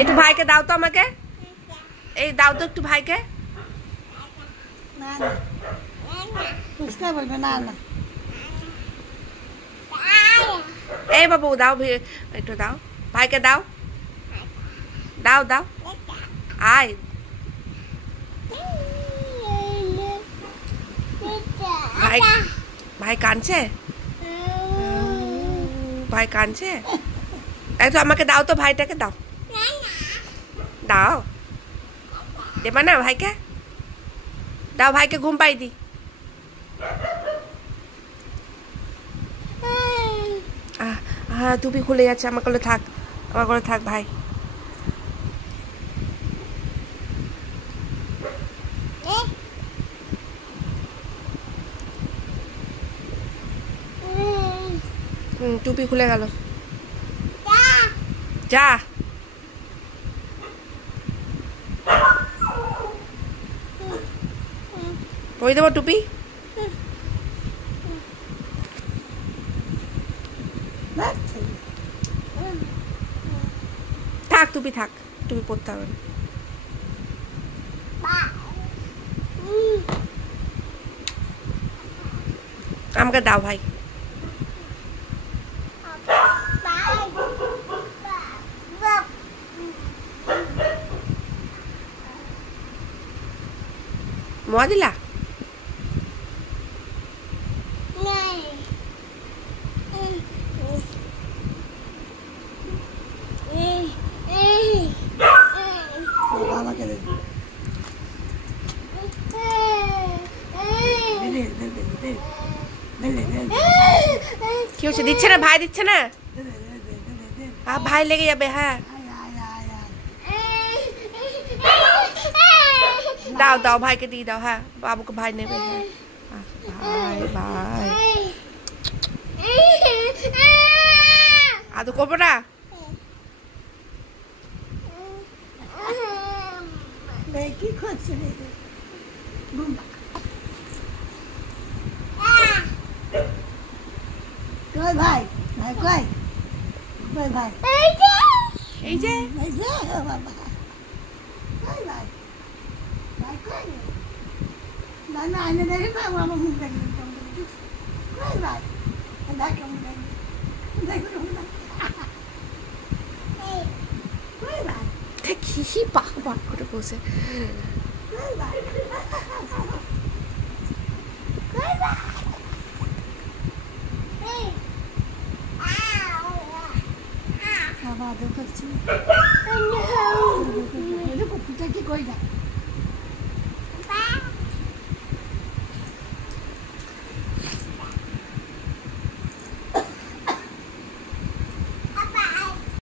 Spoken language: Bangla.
একটু ভাইকে দাও তো আমাকে, এই দাও তো একটু ভাইকে। বলবে না না এই বাবু দাও, একটু দাও ভাইকে, দাও দাও দাও, আয়। ভাই ভাই কাঁদছে, ভাই কাঁদছে। তাই তো আমাকে দাও তো, ভাইটাকে দাও, দাও, দেবা না ভাইকে, দাও ভাইকে ঘুম পাই দি। হ্যাঁ টুপি খুলে যাচ্ছে, আমার কোলে থাক, আমার কোলে থাক ভাই। টুপি খুলে গেল, যা। পরে দেবো টুপি, থাক টুপি থাক, টুপি পরতে হবে না। আমাকে দাও ভাই। মোয়া দিলা? কি হচ্ছে, দিচ্ছে না ভাই, দিচ্ছে না, ভাই লেগে যাবে। হ্যাঁ দাও দাও ভাইকে দিয়ে দাও, হ্যাঁ বাবুকে ভাই নেবে। হ্যাঁ ভাই ভাই আদৌ করবো না। কি করছে কই ভাই, ভাই কই, কই ভাই, এই যে বাবা কই ভাই, ভাই কই না না আইনে দেখে না আমার মুখ দেখে কই ভাই, দেখ কেমন দেখে দেখ কই ভাই, দেখি পাক পাক করে বসে। কই ভাই, কই ভাই, বাবা দেখছি